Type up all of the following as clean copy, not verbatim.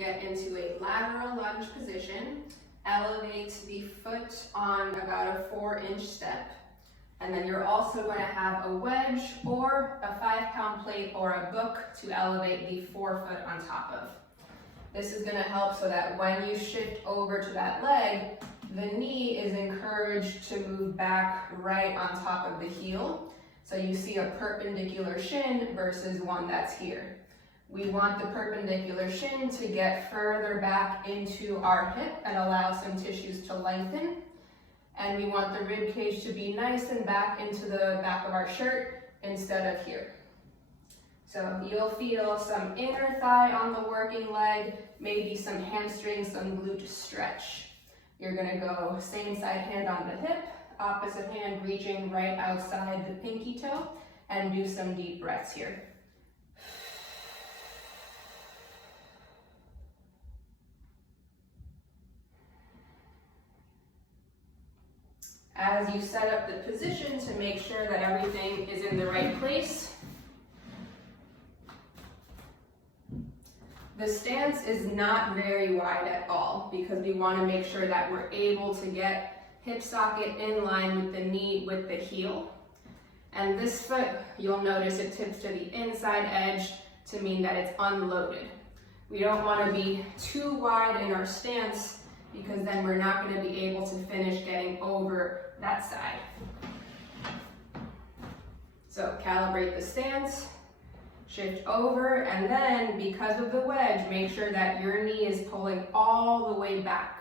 get into a lateral lunge position. Elevate the foot on about a 4-inch step. And then you're also going to have a wedge or a 5-pound plate or a book to elevate the forefoot on top of. This is going to help so that when you shift over to that leg, the knee is encouraged to move back right on top of the heel. So you see a perpendicular shin versus one that's here. We want the perpendicular shin to get further back into our hip and allow some tissues to lengthen. And we want the rib cage to be nice and back into the back of our shirt instead of here. So you'll feel some inner thigh on the working leg, maybe some hamstring, some glute stretch. You're gonna go same side hand on the hip, opposite hand reaching right outside the pinky toe, and do some deep breaths here. As you set up the position to make sure that everything is in the right place, the stance is not very wide at all because we want to make sure that we're able to get hip socket in line with the knee with the heel. And this foot, you'll notice it tips to the inside edge to mean that it's unloaded. We don't want to be too wide in our stance because then we're not going to be able to finish getting over that side. So calibrate the stance, shift over, and then because of the wedge, make sure that your knee is pulling all the way back.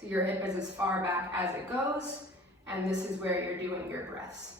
So your hip is as far back as it goes, and this is where you're doing your breaths.